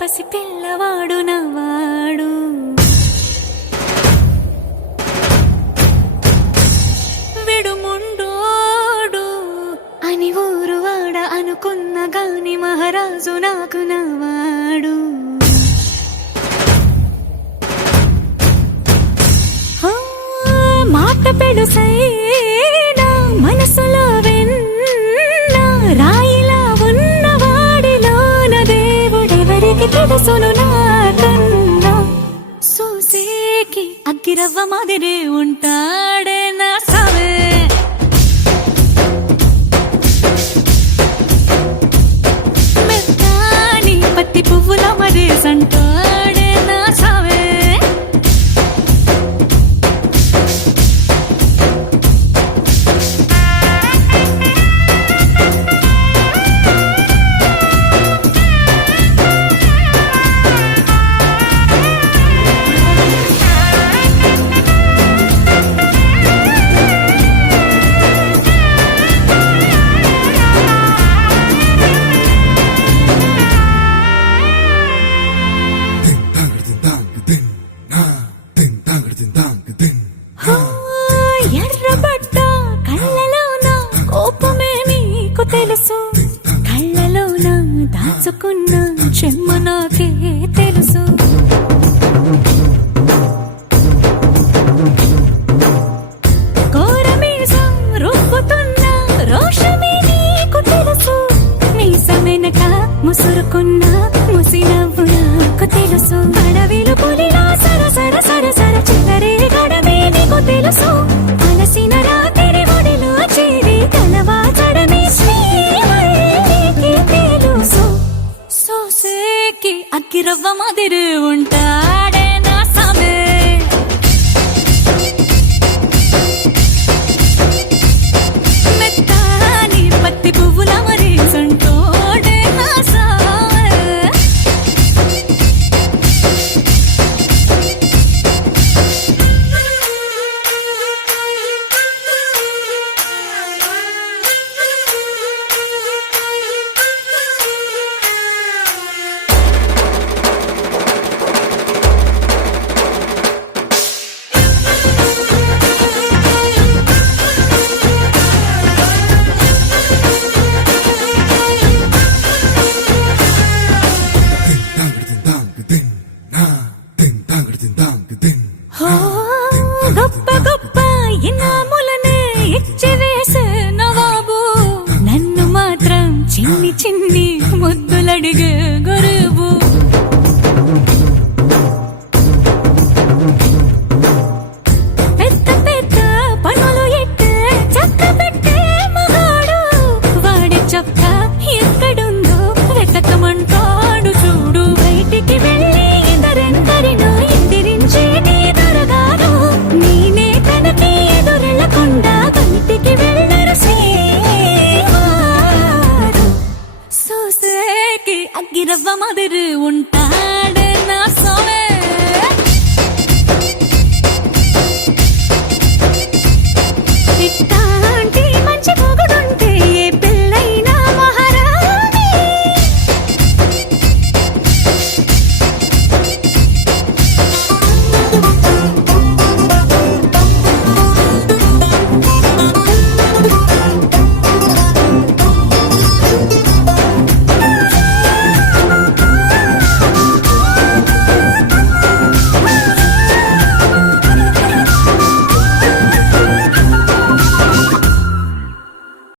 పసి పిల్లవాడు నవ్వాడు. విడుముండోడు అని ఊరువాడ అనుకున్న గాని మహారాజు నాకు నవ్వాడు. మాట పెడుసైనా మనసులో వెన్న రాయిలా ఉన్నవాడిలోన దేవుడెవరికి తెలుసును నాకన్నా. సూసేకి అగ్గిరవ్వ మాదిరి ఉంటాడే నా సావే. మెత్తాని పత్తి పువ్వుల మరేసంటాడే నా సావే. ఎర్రబడ్డ కళ్ళలోన కోపమే నీకు తెలుసు, కళ్ళలోన దాచుకున్న చెమ్మ నాకే తెలుసు. కోరమీసం రుబ్బుతున్న రోషమే నీకు తెలుసు, మీసమెనక ముసురుకున్న ముసినవ్వు నాకు తెలుసు. అడవిలు పులిలా సరసర సరసర చిల్లరే గడమే నీకు తెలుసు. అలసిన రాత్రి ఒడిలో చేరి కలవాచడమే శ్రీవల్లికి తెలుసు. సోసేకి అగ్గిరవ్వ మాదిరి ఉంటాడే నా సామే. మెత్తాని పత్తి పువ్వుల మరేసంటోడే నా సామే. గొప్ప గొప్ప ఇనాములనే ఇచ్చి వేసే నవాబు, నన్ను మాత్రం చిన్ని చిన్ని ముద్దులడిగే గురువు.